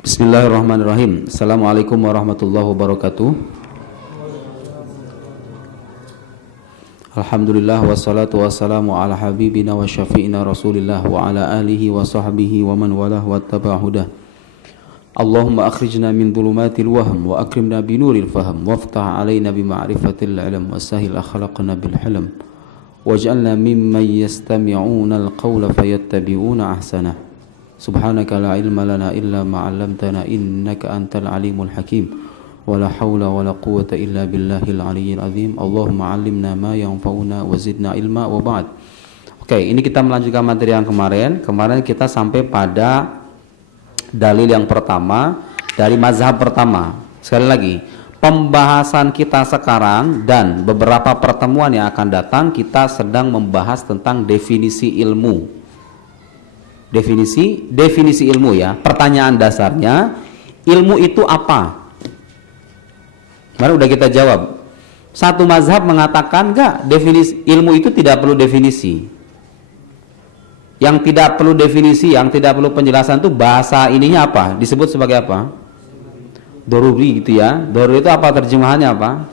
Bismillahirrahmanirrahim. Assalamualaikum warahmatullahi wabarakatuh. Alhamdulillah wassalatu wassalamu ala habibina wa syafi'ina rasulillah wa ala alihi wa sahbihi wa man walah wa tabahudah. Allahumma akhrijna min dhulumatil wahm wa akrimna binuril fahm waftah alaina bima'rifatil ilm wa sahil akhlaqna bil hilm waj'alna mimman yastami'una al-qawla fayattabi'una ahsanah. Subhanaka la ilma lana illa ma 'allamtana innaka antal alimul hakim wa la haula wa la quwwata illa billahil aliyyil azim. Allahumma 'allimna ma yanfa'una wa zidna ilma wa ba'd. Oke, ini kita melanjutkan materi yang kemarin. Kemarin kita sampai pada dalil yang pertama dari mazhab pertama. Sekali lagi, pembahasan kita sekarang dan beberapa pertemuan yang akan datang kita sedang membahas tentang definisi ilmu. Definisi ilmu ya. Pertanyaan dasarnya, ilmu itu apa? Kemarin udah kita jawab. Satu mazhab mengatakan enggak, definisi ilmu itu tidak perlu definisi. Yang tidak perlu definisi, yang tidak perlu penjelasan itu bahasa ininya apa? Disebut sebagai apa? Doruri gitu ya. Doruri itu apa terjemahannya apa?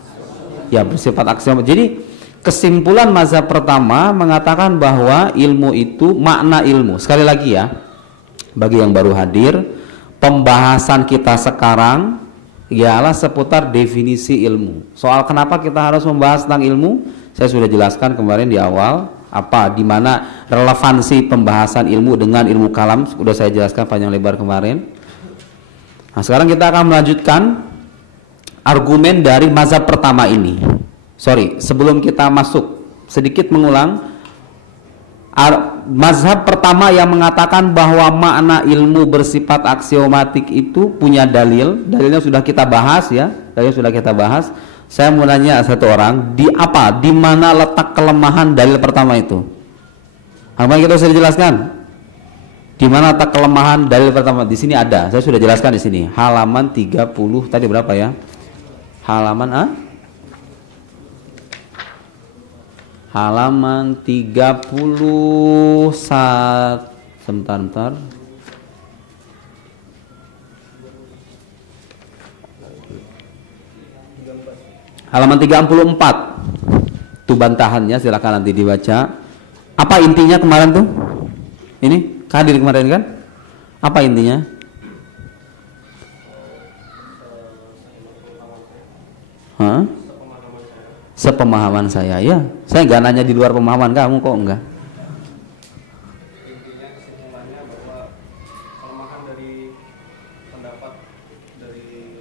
Ya, bersifat aksiom. Jadi kesimpulan mazhab pertama mengatakan bahwa ilmu itu makna ilmu. Sekali lagi ya, bagi yang baru hadir, pembahasan kita sekarang ialah seputar definisi ilmu. Soal kenapa kita harus membahas tentang ilmu, saya sudah jelaskan kemarin di awal, apa di mana relevansi pembahasan ilmu dengan ilmu kalam, sudah saya jelaskan panjang lebar kemarin. Nah, sekarang kita akan melanjutkan argumen dari mazhab pertama ini. Sebelum kita masuk, sedikit mengulang. Mazhab pertama yang mengatakan bahwa makna ilmu bersifat aksiomatik itu punya dalil. Dalilnya sudah kita bahas ya. Saya mau nanya satu orang, di mana letak kelemahan dalil pertama itu? Apa yang kita sudah jelaskan? Di mana letak kelemahan dalil pertama? Di sini ada. Saya sudah jelaskan di sini. Halaman 30 tadi berapa ya? Halaman 31. Sebentar. Halaman 34. Itu bantahannya, silakan nanti dibaca. Apa intinya kemarin tuh? Ini hadir kemarin kan? Apa intinya? Sepemahaman saya ya. Saya nggak nanya di luar pemahaman kamu kok, enggak. Intinya kesimpulannya bahwa kelemahan dari pendapat dari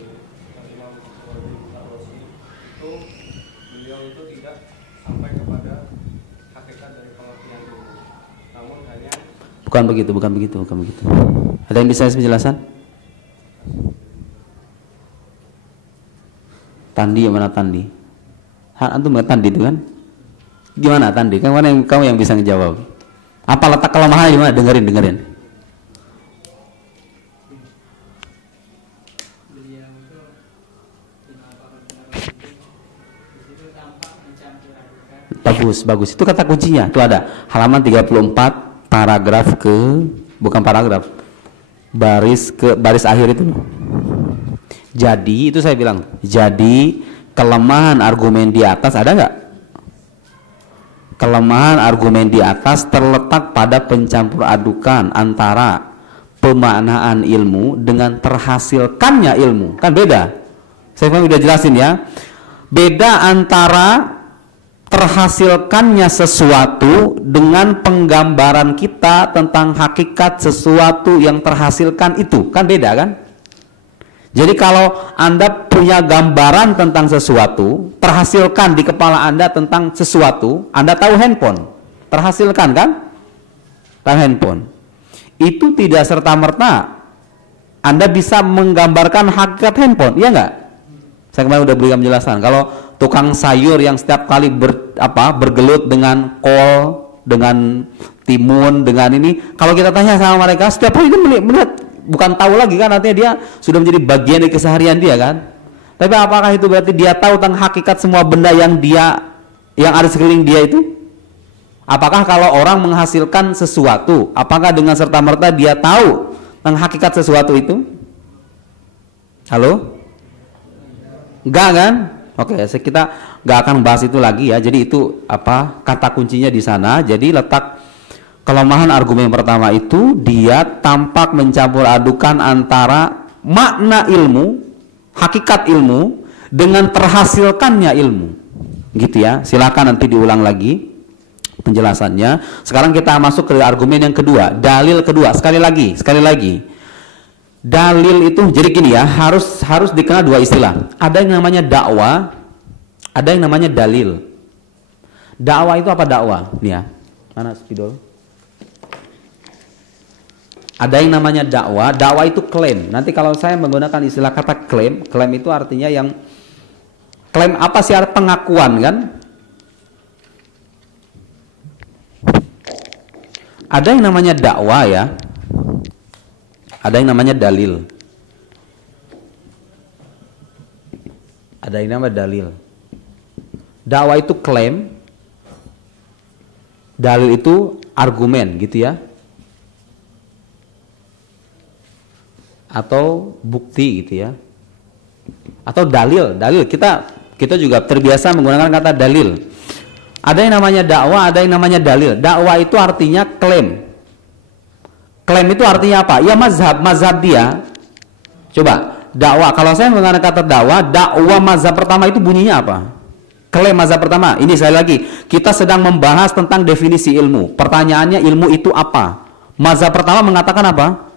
Imam Al-Razi itu beliau itu tidak sampai kepada hakikat dari pengertian ilmu. Namun hanya Bukan begitu. Ada yang bisa penjelasan? Tandi, yang mana Tandi? Antum nggak Tandi itu kan? Gimana Tandi? Kamu yang bisa ngejawab. Apa letak kelemahan di mana? Dengerin. Bagus. Itu kata kuncinya. Itu ada halaman 34 paragraf bukan paragraf. Baris akhir itu. Jadi itu saya bilang. Jadi kelemahan argumen di atas ada nggak? Kelemahan argumen di atas terletak pada pencampur adukan antara pemaknaan ilmu dengan terhasilkannya ilmu. Kan beda. Saya udah jelasin ya. Beda antara terhasilkannya sesuatu dengan penggambaran kita tentang hakikat sesuatu yang terhasilkan itu. Kan beda kan? Jadi kalau Anda punya gambaran tentang sesuatu, terhasilkan di kepala Anda tentang sesuatu, Anda tahu handphone, terhasilkan kan? Handphone. Itu tidak serta-merta Anda bisa menggambarkan hakikat handphone, iya nggak? Saya kemarin udah berikan penjelasan. Kalau tukang sayur yang setiap kali bergelut dengan kol, dengan timun, dengan ini, kalau kita tanya sama mereka, setiap hari itu melihat, bukan tahu lagi kan, artinya dia sudah menjadi bagian dari keseharian dia kan. Tapi apakah itu berarti dia tahu tentang hakikat semua benda yang ada sekeliling dia itu? Apakah kalau orang menghasilkan sesuatu, apakah dengan serta-merta dia tahu tentang hakikat sesuatu itu? Halo? Enggak kan? Oke, kita nggak akan bahas itu lagi ya. Jadi itu apa kata kuncinya di sana. Jadi letak kelemahan argumen pertama itu dia tampak mencampur adukan antara makna ilmu, hakikat ilmu dengan terhasilkannya ilmu. Gitu ya. Silakan nanti diulang lagi penjelasannya. Sekarang kita masuk ke argumen yang kedua, dalil kedua. Sekali lagi. Dalil itu jadi gini ya, harus dikenal dua istilah. Ada yang namanya dakwah, ada yang namanya dalil. Dakwah itu apa dakwah? Nih ya. Mana spidol? Ada yang namanya dakwah. Dakwah itu klaim. Nanti kalau saya menggunakan istilah kata klaim itu artinya yang klaim apa sih, pengakuan kan? Ada yang namanya dakwah ya. Ada yang namanya dalil. Ada yang namanya dalil. Dakwah itu klaim, dalil itu argumen gitu ya. Atau bukti gitu ya. Atau dalil kita juga terbiasa menggunakan kata dalil. Ada yang namanya dakwah, ada yang namanya dalil. Dakwah itu artinya klaim. Klaim itu artinya apa? Ya mazhab dia. Coba, dakwah. Kalau saya menggunakan kata dakwah mazhab pertama itu bunyinya apa? Klaim mazhab pertama. Ini sekali lagi, kita sedang membahas tentang definisi ilmu. Pertanyaannya ilmu itu apa? Mazhab pertama mengatakan apa?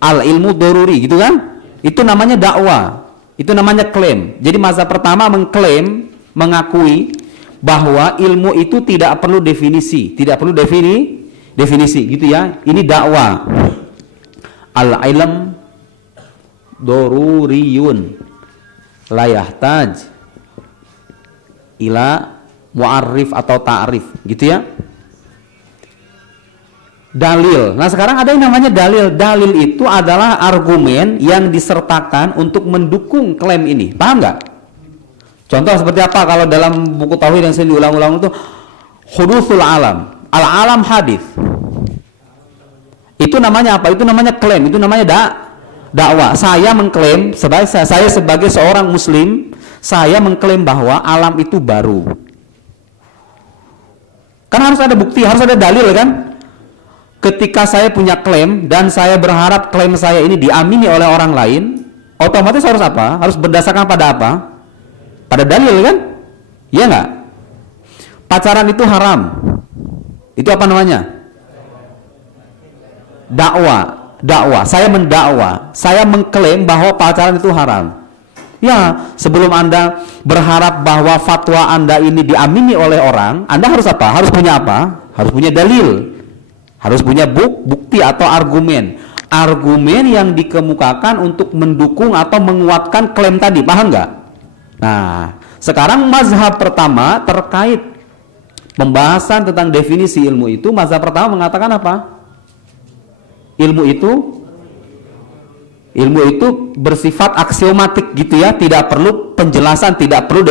Al ilmu doruri, gitu kan? Itu namanya dakwah. Itu namanya klaim. Jadi mazhab pertama mengklaim, mengakui bahwa ilmu itu tidak perlu definisi, definisi gitu ya. Ini dakwah. Al-ilm doruriyun la yahtaj ila mu'arrif atau ta'rif gitu ya. Dalil. Nah, sekarang ada yang namanya dalil. Dalil itu adalah argumen yang disertakan untuk mendukung klaim ini. Paham nggak? Contoh seperti apa kalau dalam buku tauhid yang sering diulang-ulang itu hudusul alam. Al-alam hadis. Itu namanya apa? Itu namanya klaim, itu namanya dakwah. Saya mengklaim, saya sebagai seorang muslim, saya mengklaim bahwa alam itu baru. Kan harus ada bukti, harus ada dalil kan? Ketika saya punya klaim dan saya berharap klaim saya ini diamini oleh orang lain, otomatis harus apa? Harus berdasarkan pada apa? Pada dalil kan? Iya nggak? Pacaran itu haram. Itu apa namanya? Dakwah. Saya mendakwa. Saya mengklaim bahwa pacaran itu haram. Ya, sebelum Anda berharap bahwa fatwa Anda ini diamini oleh orang, Anda harus apa? Harus punya apa? Harus punya dalil. Harus punya bukti atau argumen. Argumen yang dikemukakan untuk mendukung atau menguatkan klaim tadi. Paham nggak? Nah, sekarang mazhab pertama terkait pembahasan tentang definisi ilmu itu, mazhab pertama mengatakan apa? Ilmu itu bersifat aksiomatik gitu ya, tidak perlu penjelasan, tidak perlu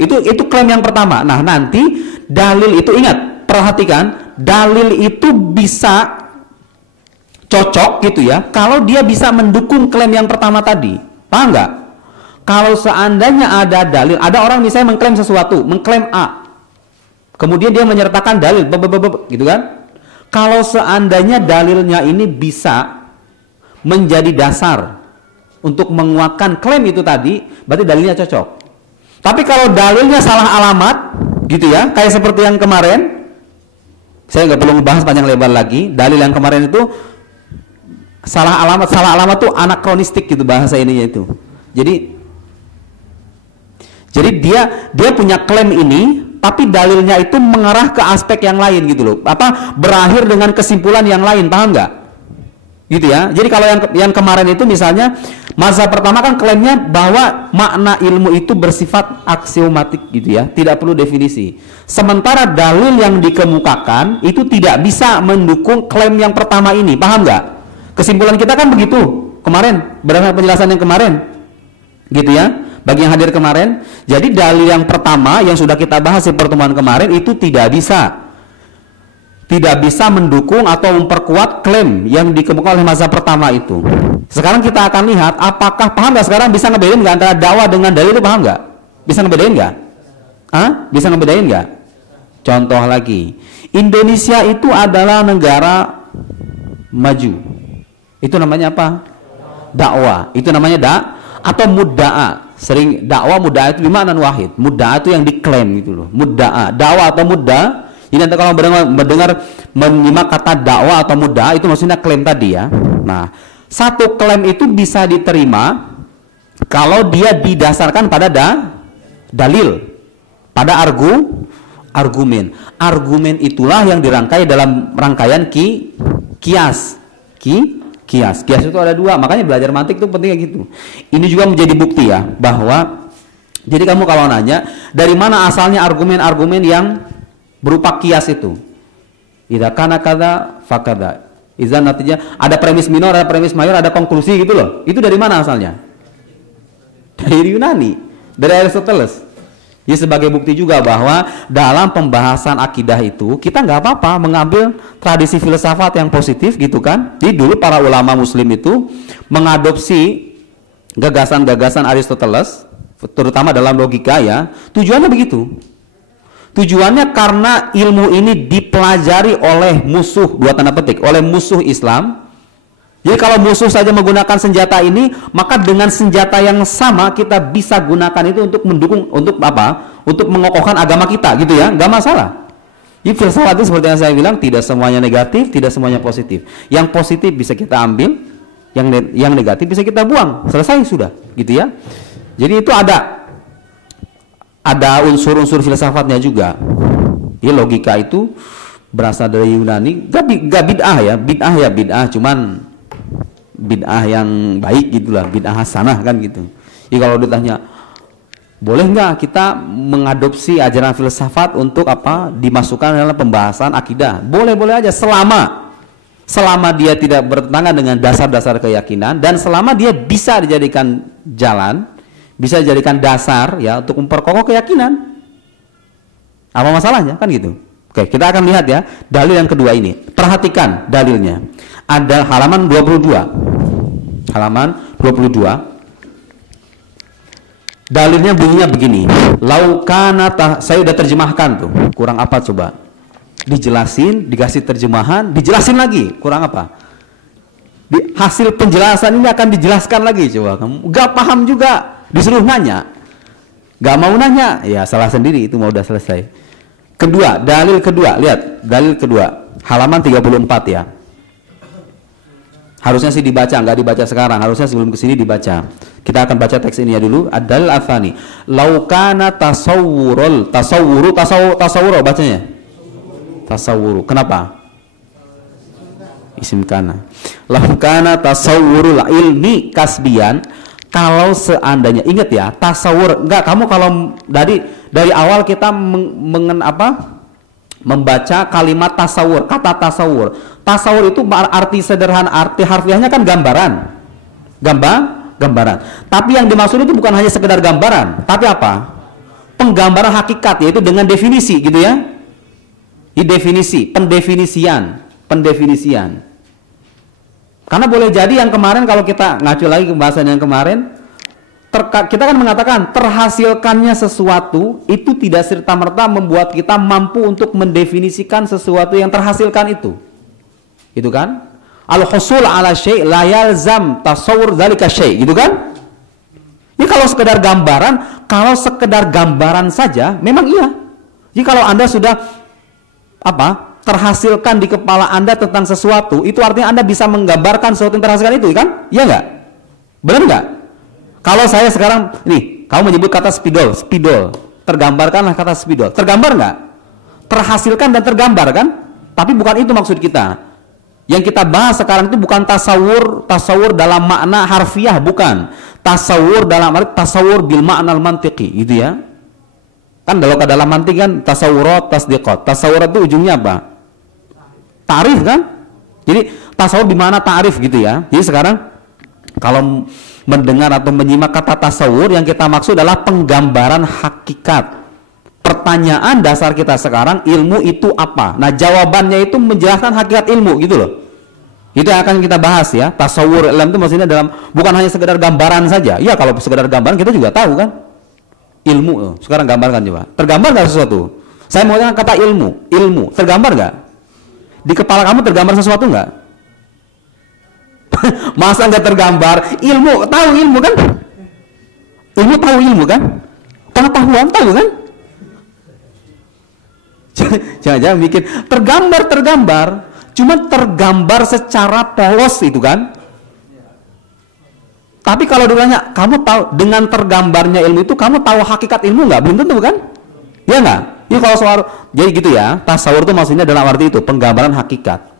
itu klaim yang pertama. Nah, nanti dalil itu, ingat, perhatikan, dalil itu bisa cocok gitu ya kalau dia bisa mendukung klaim yang pertama tadi. Paham nggak? Kalau seandainya ada dalil, ada orang misalnya mengklaim sesuatu, mengklaim A, kemudian dia menyertakan dalil, gitu kan? Kalau seandainya dalilnya ini bisa menjadi dasar untuk menguatkan klaim itu tadi, berarti dalilnya cocok. Tapi kalau dalilnya salah alamat, gitu ya, kayak seperti yang kemarin, saya nggak perlu membahas panjang lebar lagi. Dalil yang kemarin itu salah alamat tuh anakronistik gitu bahasa ininya itu. Jadi dia punya klaim ini, tapi dalilnya itu mengarah ke aspek yang lain gitu loh. Berakhir dengan kesimpulan yang lain, paham nggak? Gitu ya. Jadi kalau yang kemarin itu misalnya mazhab pertama kan klaimnya bahwa makna ilmu itu bersifat aksiomatik gitu ya, tidak perlu definisi. Sementara dalil yang dikemukakan itu tidak bisa mendukung klaim yang pertama ini, paham nggak? Kesimpulan kita kan begitu kemarin, berdasarkan penjelasan yang kemarin, gitu ya. Bagi yang hadir kemarin, jadi dalil yang pertama yang sudah kita bahas di pertemuan kemarin itu tidak bisa tidak bisa mendukung atau memperkuat klaim yang dikemukakan oleh mazhab pertama itu. Sekarang kita akan lihat apakah paham nggak sekarang, bisa ngebedain nggak antara dakwah dengan dalil, itu paham nggak? Bisa ngebedain nggak? Bisa ngebedain nggak? Contoh lagi, Indonesia itu adalah negara maju. Itu namanya apa? Dakwah. Itu namanya atau mudda'a. Sering dakwah mudda'a itu bima'nan wahid. Mudda'a itu yang diklaim gitu loh. Mudda'a, dakwah atau mudda'. Jadi nanti kalau mendengar menyimak kata dakwah atau mudda'a itu maksudnya klaim tadi ya. Nah, satu klaim itu bisa diterima kalau dia didasarkan pada dalil, pada argumen. Argumen itulah yang dirangkai dalam rangkaian kias. Kias itu ada dua, makanya belajar mantik itu pentingnya gitu. Ini juga menjadi bukti ya bahwa, jadi kamu kalau nanya dari mana asalnya argumen-argumen yang berupa kias itu, idza kana kadza fakada, idza natijah, ada premis minor, ada premis mayor, ada konklusi gitu loh. Itu dari mana asalnya? Dari Yunani, dari Aristoteles. Ya, sebagai bukti juga bahwa dalam pembahasan akidah itu kita nggak apa-apa mengambil tradisi filsafat yang positif gitu kan. Jadi dulu para ulama muslim itu mengadopsi gagasan-gagasan Aristoteles, terutama dalam logika ya. Tujuannya begitu. Tujuannya karena ilmu ini dipelajari oleh musuh, dua tanda petik, oleh musuh Islam. Jadi kalau musuh saja menggunakan senjata ini, maka dengan senjata yang sama kita bisa gunakan itu untuk mendukung, untuk apa? Untuk mengokohkan agama kita gitu ya, nggak masalah. Jadi filsafat itu seperti yang saya bilang, tidak semuanya negatif, tidak semuanya positif. Yang positif bisa kita ambil, yang negatif bisa kita buang, selesai sudah, gitu ya. Jadi itu ada unsur-unsur filsafatnya juga. Ya, logika itu berasal dari Yunani, gak bid'ah, cuman bid'ah yang baik gitulah, bid'ah hasanah kan gitu. Jadi kalau ditanya boleh nggak kita mengadopsi ajaran filsafat untuk apa dimasukkan dalam pembahasan akidah, boleh aja selama dia tidak bertentangan dengan dasar-dasar keyakinan dan selama dia bisa dijadikan jalan, bisa dijadikan dasar ya untuk memperkokoh keyakinan. Apa masalahnya kan gitu. Oke, kita akan lihat ya dalil yang kedua ini. Perhatikan dalilnya. Ada halaman 22. Halaman 22. Dalilnya bunyinya begini. Laukana, saya udah terjemahkan tuh. Kurang apa coba? Dijelasin, dikasih terjemahan, dijelasin lagi. Kurang apa? Hasil penjelasan ini akan dijelaskan lagi coba. Kamu gak paham juga, disuruh nanya. Gak mau nanya, ya salah sendiri, itu mau udah selesai. Kedua, dalil kedua, lihat dalil kedua, halaman 34 ya. Harusnya sih dibaca, nggak dibaca sekarang, harusnya sebelum kesini dibaca. Kita akan baca teks ini ya dulu. Ad-dalil atsani, laukana tasawwuru bacanya. Tasawwuru. Kenapa? Isim kana. Laukana tasawwurul ilmi kasbian, kalau seandainya, ingat ya, tasawur, enggak, kamu kalau dari awal kita membaca kalimat tasawur, kata tasawur. Tasawur itu arti sederhana, arti harfiahnya kan gambaran. Gambaran. Tapi yang dimaksud itu bukan hanya sekedar gambaran, tapi apa? Penggambaran hakikat, yaitu dengan definisi gitu ya. Di definisi, pendefinisian. Karena boleh jadi yang kemarin, kalau kita ngacu lagi ke bahasan yang kemarin, kita kan mengatakan terhasilkannya sesuatu itu tidak serta-merta membuat kita mampu untuk mendefinisikan sesuatu yang terhasilkan itu. Gitu kan? Al-husul ala syai' la yalzam tasawwur dzalika syai', gitu kan? Ini kalau sekedar gambaran saja memang iya. Jadi kalau Anda sudah terhasilkan di kepala Anda tentang sesuatu, itu artinya Anda bisa menggambarkan sesuatu yang terhasilkan itu, kan? Iya enggak? Benar enggak? Kalau saya sekarang, nih, kamu menyebut kata spidol, tergambarkanlah kata spidol. Tergambar nggak? Terhasilkan dan tergambar kan? Tapi bukan itu maksud kita. Yang kita bahas sekarang itu bukan tasawur dalam makna harfiah, bukan. Tasawur dalam arti tasawur bil ma'nal mantiqi, gitu ya. Kan dalam mantik kan tasawurat, tasdiqat. Tasawurat itu ujungnya apa? Ta'rif kan? Jadi tasawur di mana ta'rif gitu ya. Jadi sekarang kalau mendengar atau menyimak kata tasawur, yang kita maksud adalah penggambaran hakikat, pertanyaan dasar kita sekarang, ilmu itu apa? Nah, jawabannya itu menjelaskan hakikat ilmu gitu loh. Itu yang akan kita bahas ya. Tasawur ilmu itu maksudnya dalam bukan hanya sekedar gambaran saja. Ya, kalau sekedar gambaran kita juga tahu kan. Ilmu, sekarang gambarkan coba. Tergambar nggak sesuatu? Saya mau kata ilmu, ilmu. Tergambar nggak? Di kepala kamu tergambar sesuatu nggak? Masa nggak tergambar? Ilmu, tahu ilmu kan? Ilmu tahu ilmu kan? Pengetahuan tahu kan? Jangan-jangan bikin tergambar, cuma tergambar secara polos itu kan? Tapi kalau ditanya, kamu tahu dengan tergambarnya ilmu itu, kamu tahu hakikat ilmu nggak? Belum tentu kan? Ya nggak? Ini kalau soal, jadi gitu ya, tasawur itu maksudnya dalam arti itu, penggambaran hakikat.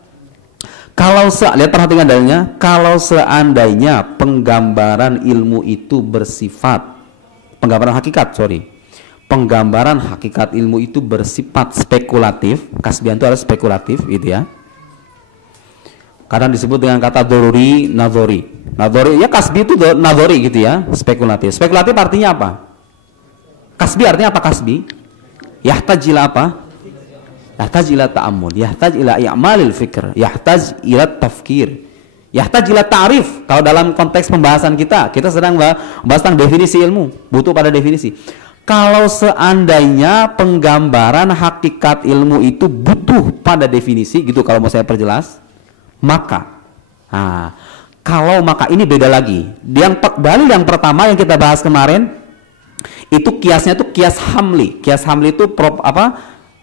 Kalau lihat perhatikan dalilnya, kalau seandainya penggambaran ilmu itu bersifat, penggambaran hakikat, penggambaran hakikat ilmu itu bersifat spekulatif, kasbian itu harus spekulatif, gitu ya. Kadang disebut dengan kata doruri, nadori. Nadori, ya kasbi itu nadori gitu ya, spekulatif. Spekulatif artinya apa? Kasbi artinya apa kasbi? Yahtaj ila apa? Yahtaj ila ta'ammul, yahtaj ila i'malil fikr, yahtaj ila tafkir, yahtaj ila ta'rif. Kalau dalam konteks pembahasan kita sedang membahas tentang definisi ilmu, butuh pada definisi. Kalau seandainya penggambaran hakikat ilmu itu butuh pada definisi, gitu kalau mau saya perjelas, maka, maka ini beda lagi. Dalil yang pertama yang kita bahas kemarin itu kiasnya itu kias hamli. Kias hamli itu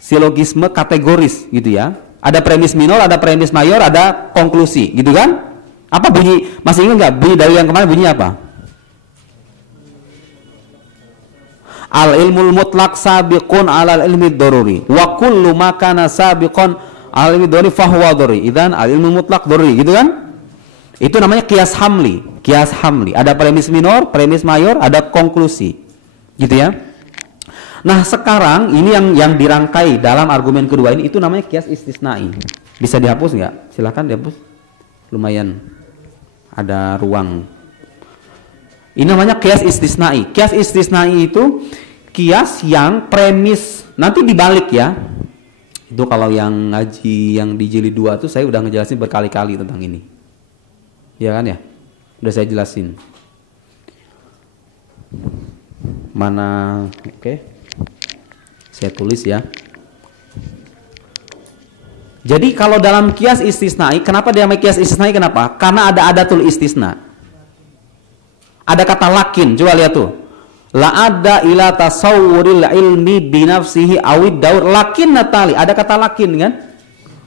silogisme kategoris gitu ya. Ada premis minor, ada premis mayor, ada konklusi gitu kan? Apa bunyi? Masih ingat nggak bunyi dalil yang kemarin bunyi apa? Al ilmul mutlaq sabiqun alal ilmi daruri wa kullu ma kana sabiqun al ilmi daruri fahuwa daruri. Idzan al ilmu mutlaq daruri gitu kan? Itu namanya kias hamli. Kias hamli. Ada premis minor, premis mayor, ada konklusi. Gitu ya. Nah, sekarang ini yang dirangkai dalam argumen kedua ini itu namanya kias istisnai. Bisa dihapus nggak? Silakan dihapus. Lumayan ada ruang. Ini namanya kias istisnai. Kias istisnai itu kias yang premis nanti dibalik ya. Itu kalau yang ngaji yang di jilid 2 tuh saya udah ngejelasin berkali-kali tentang ini. Ya kan ya? Udah saya jelasin. Mana? Oke. Saya tulis ya. Jadi kalau dalam kias istisnai, kenapa dia namanya kias istisnai? Kenapa? Karena ada adatul istisna. Ada kata lakin, coba lihat tuh. La ada ila tasawwuril ilmi binafsihi awid daur lakin natali. Ada kata lakin kan?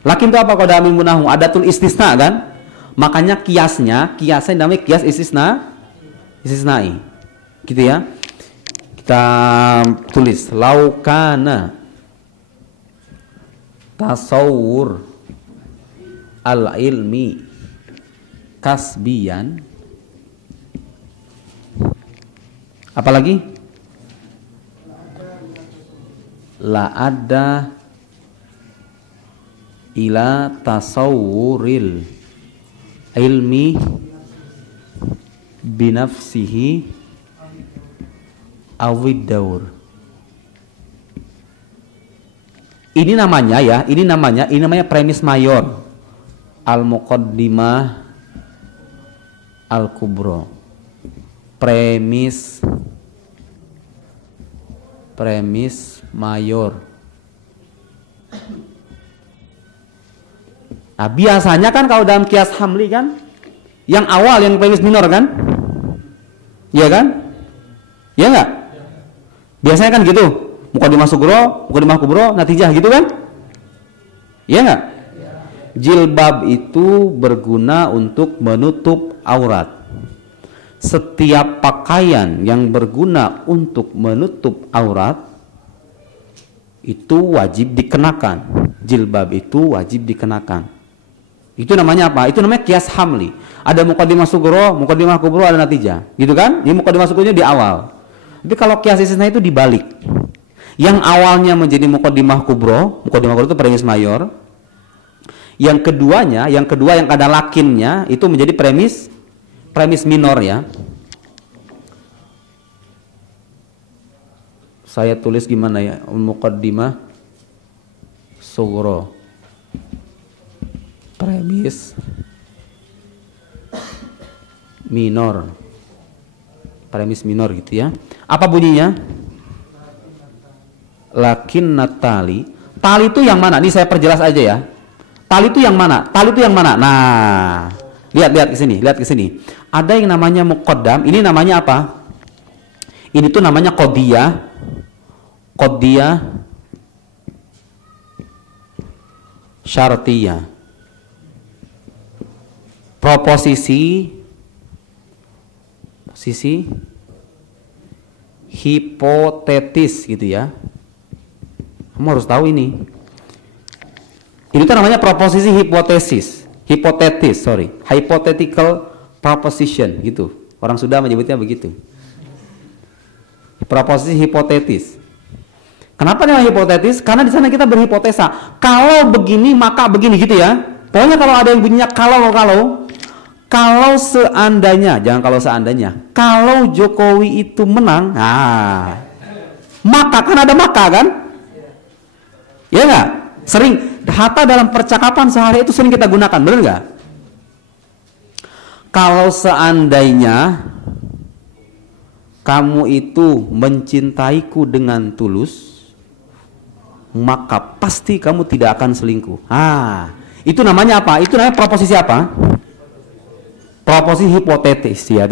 Lakin itu apa kalau dalam ilmu nahwu? Adatul istisna kan? Makanya kiasnya namanya kias istisnai. Gitu ya. Kita tulis laukana tasawur al ilmi kasbian, apalagi la ada ila tasawuril ilmi binafsihi awid daur. Ini namanya premis mayor. Al-muqaddimah al-kubro. Premis mayor. Nah, biasanya kan kalau dalam kias hamli kan yang awal yang premis minor kan? Iya kan? Ya enggak? Biasanya kan gitu, muqaddimah sugro, muqaddimah kubro, natijah gitu kan? Iya enggak? Jilbab itu berguna untuk menutup aurat. Setiap pakaian yang berguna untuk menutup aurat itu wajib dikenakan. Jilbab itu wajib dikenakan. Itu namanya apa? Itu namanya kias hamli. Ada muqaddimah sugro, muqaddimah kubro, ada natijah. Gitu kan? Ini muqaddimah sugronya di awal. Tapi kalau kias istisna itu dibalik. Yang awalnya menjadi muqaddimah kubro itu premis mayor. Yang kedua yang ada lakinnya itu menjadi premis minor ya. Saya tulis gimana ya? Muqaddimah sughra. Premis minor. Premis minor gitu ya. Apa bunyinya? Lakinna tali. Tali itu yang mana? Ini saya perjelas aja ya. Tali itu yang mana? Tali itu yang mana? Nah, lihat ke sini, lihat ke sini. Ada yang namanya muqaddam, ini namanya apa? Ini tuh namanya qadiyah. Qadiyah syartiyah. Proposisi hipotetis gitu ya. Kamu harus tahu ini. Ini tuh namanya proposisi hypothetical proposition gitu. Orang Sunda menyebutnya begitu. Proposisi hipotetis. Kenapa namanya hipotetis? Karena di sana kita berhipotesa. Kalau begini maka begini gitu ya. Pokoknya kalau ada yang bunyinya kalau seandainya, jangan kalau seandainya. Kalau Jokowi itu menang, nah, maka kan ada maka kan? Ya enggak? Sering hatta dalam percakapan sehari itu sering kita gunakan, benar nggak? Kalau seandainya kamu itu mencintaiku dengan tulus, maka pasti kamu tidak akan selingkuh. Itu namanya apa? Itu namanya proposisi apa? Proposisi hipotetis ya.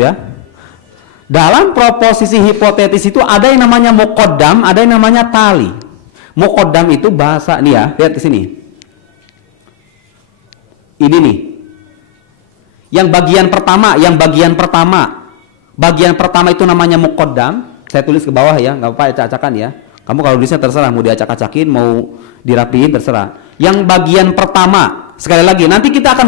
Dalam proposisi hipotetis itu ada yang namanya muqaddam, ada yang namanya tali. Muqaddam itu bahasa nih ya, lihat di sini. Ini nih. Yang bagian pertama itu namanya muqaddam. Saya tulis ke bawah ya, nggak apa-apa acak-acakan ya. Kamu kalau tulisnya terserah, mau diacak-acakin, mau dirapiin terserah. Yang bagian pertama, sekali lagi, nanti kita akan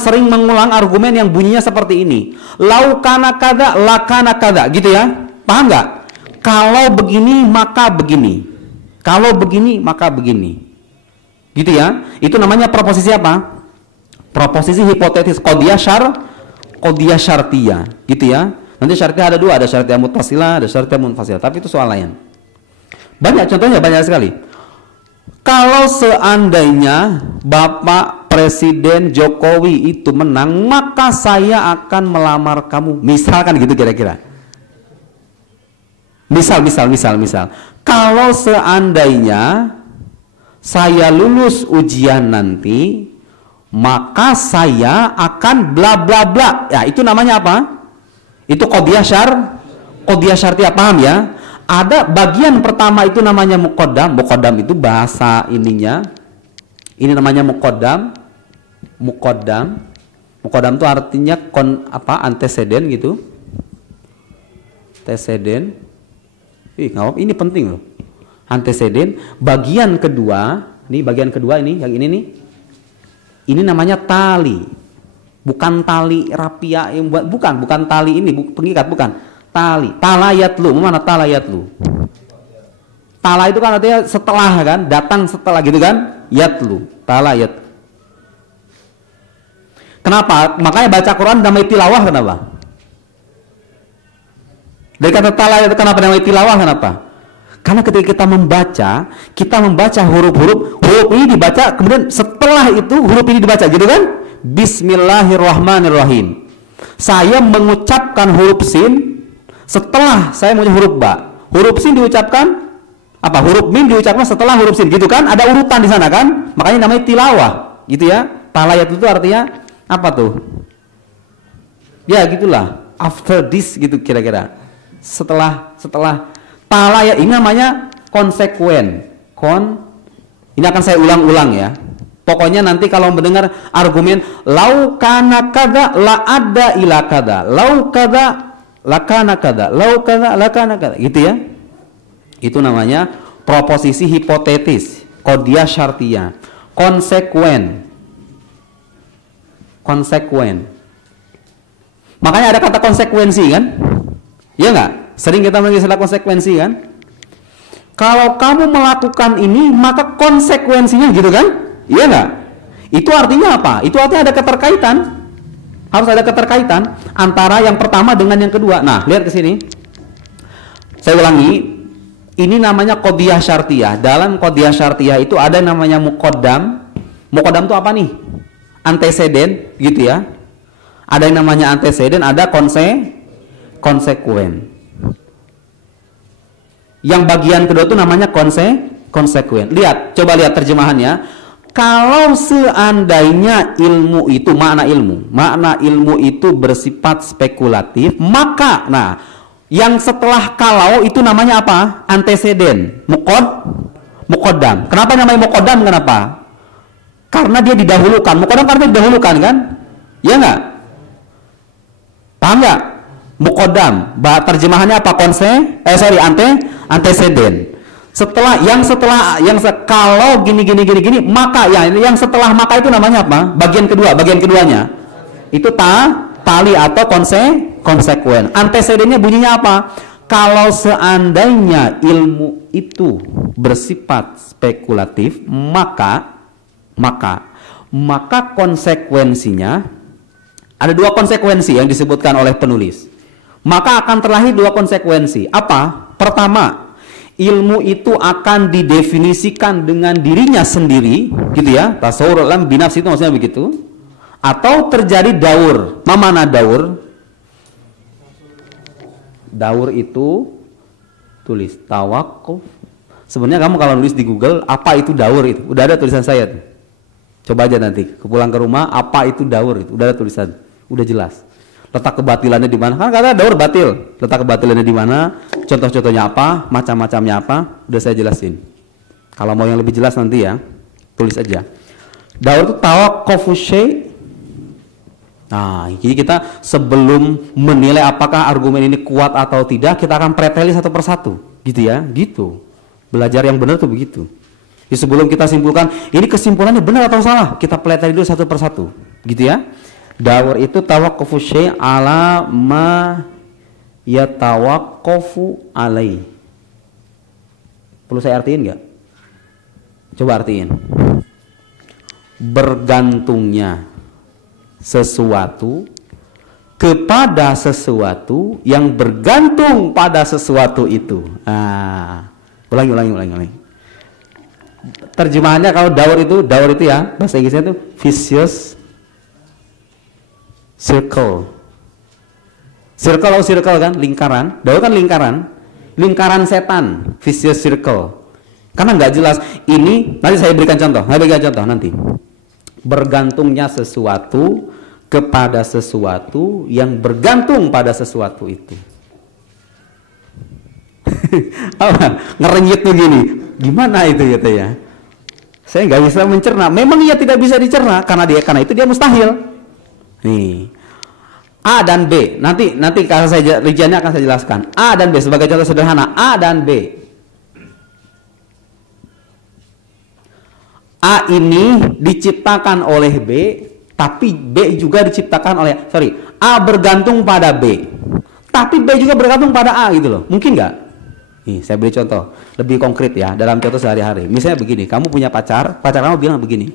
sering mengulang argumen yang bunyinya seperti ini. Lau kana kada, la kana kada, gitu ya. Paham nggak? Kalau begini maka begini. Kalau begini maka begini. Gitu ya. Itu namanya proposisi apa? Proposisi hipotetis, qadiyah syartiyah, gitu ya. Nanti syartiyah ada dua, ada syartiyah muttasilah, ada syartiyah munfasilah, tapi itu soal lain. Banyak contohnya, banyak sekali. Kalau seandainya Bapak Presiden Jokowi itu menang, maka saya akan melamar kamu. Misalkan gitu kira-kira. Misal. Kalau seandainya saya lulus ujian nanti, maka saya akan bla bla bla. Ya, itu namanya apa? Itu qadiyah syartiyah, paham ya? Ada bagian pertama itu namanya muqaddam. Muqaddam itu bahasa ininya. Ini namanya muqaddam. Muqaddam itu artinya anteseden gitu. Anteseden. Ini penting loh. Anteseden. Bagian kedua ini yang ini nih. Ini namanya tali. Bukan tali rapia yang bukan tali ini, pengikat bukan. Tali. Talayatlu, mana talayatlu? Tala itu kan artinya setelah kan, datang setelah gitu kan? Yatlu, talayat. Kenapa? Makanya baca Quran namanya tilawah, kenapa? Dari kata talayat kenapa namanya tilawah, kenapa? Karena ketika kita membaca huruf ini dibaca, kemudian setelah itu huruf ini dibaca, gitu kan? Bismillahirrahmanirrahim. Saya mengucapkan huruf sin setelah saya mengucapkan huruf ba. Huruf sin diucapkan apa? Huruf mim diucapkan setelah huruf sin, gitu kan? Ada urutan di sana kan? Makanya namanya tilawah, gitu ya. Talayat itu artinya apa tuh? Ya gitulah. After this gitu kira-kira. Setelah talayat ini namanya konsekuen. Ini akan saya ulang-ulang ya. Pokoknya nanti kalau mendengar argumen lau kana kada la ada ila kada, lau kada la kana kada, lau kada la kana kada, gitu ya. Itu namanya proposisi hipotetis, qadiyah syartiyah, konsekuen. Makanya ada kata konsekuensi kan? Iya nggak? Sering kita mengenal istilah konsekuensi kan? Kalau kamu melakukan ini maka konsekuensinya gitu kan? Iya nggak? Itu artinya apa? Itu artinya ada keterkaitan. Harus ada keterkaitan antara yang pertama dengan yang kedua. Nah, lihat ke sini. Saya ulangi. Ini namanya qadhiyah syartiyah. Dalam qadhiyah syartiyah itu ada yang namanya muqaddam. Muqaddam itu apa nih? Anteseden, gitu ya. Ada yang namanya anteseden, ada konsekuen. Yang bagian kedua itu namanya konsekuen. Lihat, coba lihat terjemahannya. Kalau seandainya ilmu itu makna ilmu itu bersifat spekulatif, maka yang setelah kalau itu namanya apa? Anteseden, muqaddam. Kenapa namanya muqaddam? Kenapa? Karena dia didahulukan. Muqaddam karena didahulukan kan? Ya enggak? Paham enggak? Muqaddam. Terjemahannya apa? Anteseden. Kalau gini, maka yang setelah maka itu namanya apa? Bagian keduanya. Itu tali atau konsekuen. Antesedennya bunyinya apa? Kalau seandainya ilmu itu bersifat spekulatif, maka konsekuensinya ada dua konsekuensi yang disebutkan oleh penulis. Maka akan terlahir dua konsekuensi. Apa? Pertama, ilmu itu akan didefinisikan dengan dirinya sendiri, gitu ya. Tasawwur alam binafsi itu maksudnya begitu. Atau terjadi daur. Mana daur? Daur itu tulis tawakuf. Sebenarnya kamu kalau nulis di Google apa itu daur itu, udah ada tulisan saya tuh. Coba aja nanti pulang ke rumah apa itu daur itu, udah ada tulisan, udah jelas. Letak kebatilannya di mana? Kan kata daur batil. Letak kebatilannya di mana? Contoh-contohnya apa? Macam-macamnya apa? Udah saya jelasin. Kalau mau yang lebih jelas nanti ya, tulis aja. Daur itu tawaqqufus syai'. Nah, jadi kita sebelum menilai apakah argumen ini kuat atau tidak, kita akan preteli satu persatu, gitu ya, gitu. Belajar yang benar tuh begitu. Jadi sebelum kita simpulkan, ini kesimpulannya benar atau salah, kita preteli dulu satu persatu, gitu ya. Daur itu tawaqqufus syai' ala ma yatawaqqafu alai. Perlu saya artiin nggak? Coba artiin. Bergantungnya sesuatu kepada sesuatu yang bergantung pada sesuatu itu. Ulangi. Terjemahannya kalau daur itu ya, bahasa Inggrisnya itu vicious circle. Circle kan, lingkaran. Daur kan lingkaran setan, vicious circle. Karena nggak jelas. Ini nanti saya berikan contoh nanti. Bergantungnya sesuatu kepada sesuatu yang bergantung pada sesuatu itu. Ngerenyit begini, gimana itu katanya? Saya nggak bisa mencerna. Memang ia tidak bisa dicerna karena itu dia mustahil. Nih, A dan B. Nanti kalau saya rinciannya akan saya jelaskan. A dan B sebagai contoh sederhana. A dan B. A ini diciptakan oleh B, tapi B juga diciptakan oleh, A bergantung pada B, tapi B juga bergantung pada A gitu loh. Mungkin nggak? Nih, saya beri contoh lebih konkret ya, dalam contoh sehari-hari. Misalnya begini, kamu punya pacar kamu bilang begini,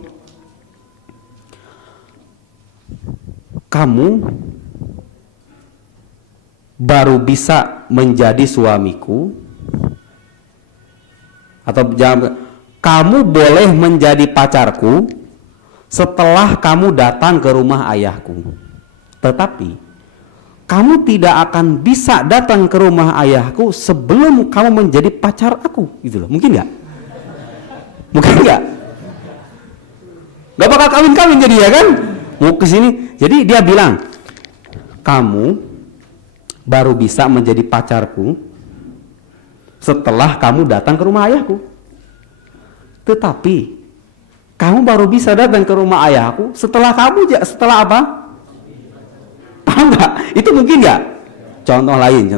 kamu baru bisa menjadi suamiku, atau jangan, kamu boleh menjadi pacarku setelah kamu datang ke rumah ayahku. Tetapi kamu tidak akan bisa datang ke rumah ayahku sebelum kamu menjadi pacar aku, gitu loh. Mungkin nggak? Mungkin nggak? Nggak bakal kawin jadi ya kan? Mau ke sini. Jadi dia bilang, kamu baru bisa menjadi pacarku setelah kamu datang ke rumah ayahku. Tetapi kamu baru bisa datang ke rumah ayahku setelah apa? Paham nggak? Itu mungkin nggak? Contoh lain.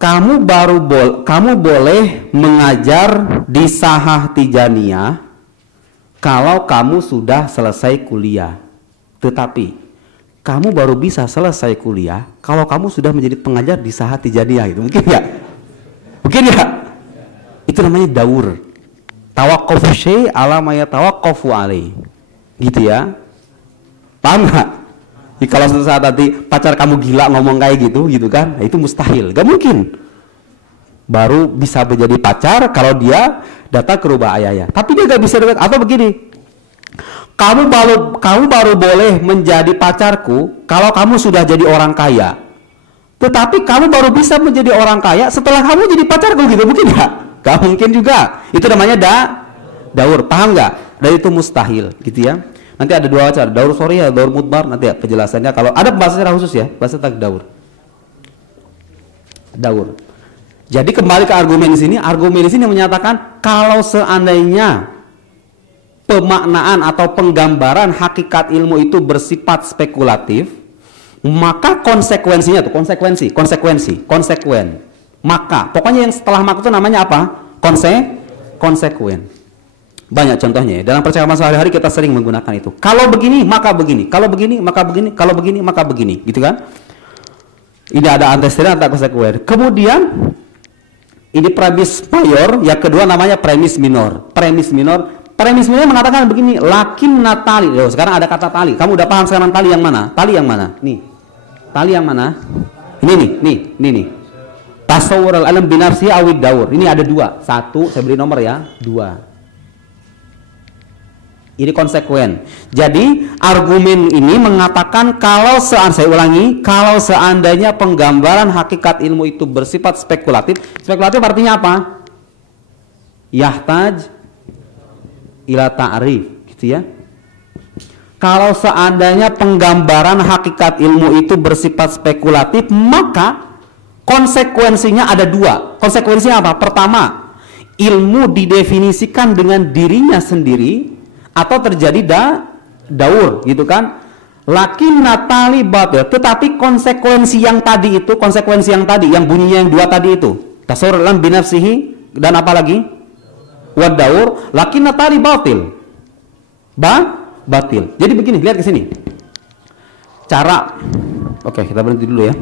Kamu boleh mengajar di Sahah Tijaniyah kalau kamu sudah selesai kuliah. Tetapi kamu baru bisa selesai kuliah kalau kamu sudah menjadi pengajar di Sahah Tijaniyah. Itu mungkin nggak? Mungkin nggak? Itu namanya daur. Tawaqquf syai' ala ma yatawaqqafu alai. Gitu ya. Paham nggak? Kalau suatu saat nanti pacar kamu gila ngomong kayak gitu kan, nah, itu mustahil. Gak mungkin. baru bisa menjadi pacar kalau dia datang ke rumah ayahnya. Tapi dia gak bisa dekat. Atau begini, kamu baru boleh menjadi pacarku kalau kamu sudah jadi orang kaya. Tetapi kamu baru bisa menjadi orang kaya setelah kamu jadi pacarku, gitu mungkin nggak? Gak mungkin juga. Itu namanya daur. Paham nggak? Dan itu mustahil, gitu ya. Nanti ada dua cara, daur soriyah, daur mudbar. Nanti ya penjelasannya. Kalau ada bahasa secara khusus ya, bahasa tentang daur. Jadi kembali ke argumen di sini. Argumen di sini menyatakan kalau seandainya pemaknaan atau penggambaran hakikat ilmu itu bersifat spekulatif, maka konsekuensinya tuh konsekuen. Maka pokoknya yang setelah maka itu namanya apa? Konsekuen. Banyak contohnya ya. Dalam percakapan sehari-hari kita sering menggunakan itu. Kalau begini maka begini, kalau begini maka begini, kalau begini maka begini, gitu kan? Ini ada antecedent atau konsekuen. Kemudian ini premis mayor, yang kedua namanya premis minor. Premis minor mengatakan begini, lakin natali. Loh, sekarang ada kata tali. Kamu udah paham sekarang tali yang mana? Tali yang mana? Nih. Tali yang mana? Ini nih. Tasawwur al-alam binafsi awid daur. Ini ada dua. Satu, saya beri nomor ya. Dua. Ini konsekuen. Jadi argumen ini mengatakan kalau seandainya penggambaran hakikat ilmu itu bersifat spekulatif. Spekulatif artinya apa? Yahtaj ila ta'rif, gitu ya. Kalau seandainya penggambaran hakikat ilmu itu bersifat spekulatif, maka konsekuensinya ada dua. Konsekuensinya apa? Pertama, ilmu didefinisikan dengan dirinya sendiri atau terjadi daur, gitu kan? Lakin natali batil. Tetapi konsekuensi yang tadi, yang bunyinya yang dua tadi itu, tasawwur lam binafsihi, dan apa lagi? Wadaur, lakin natali batil. Batil. Jadi begini, lihat ke sini. Cara. Oke, kita berhenti dulu ya.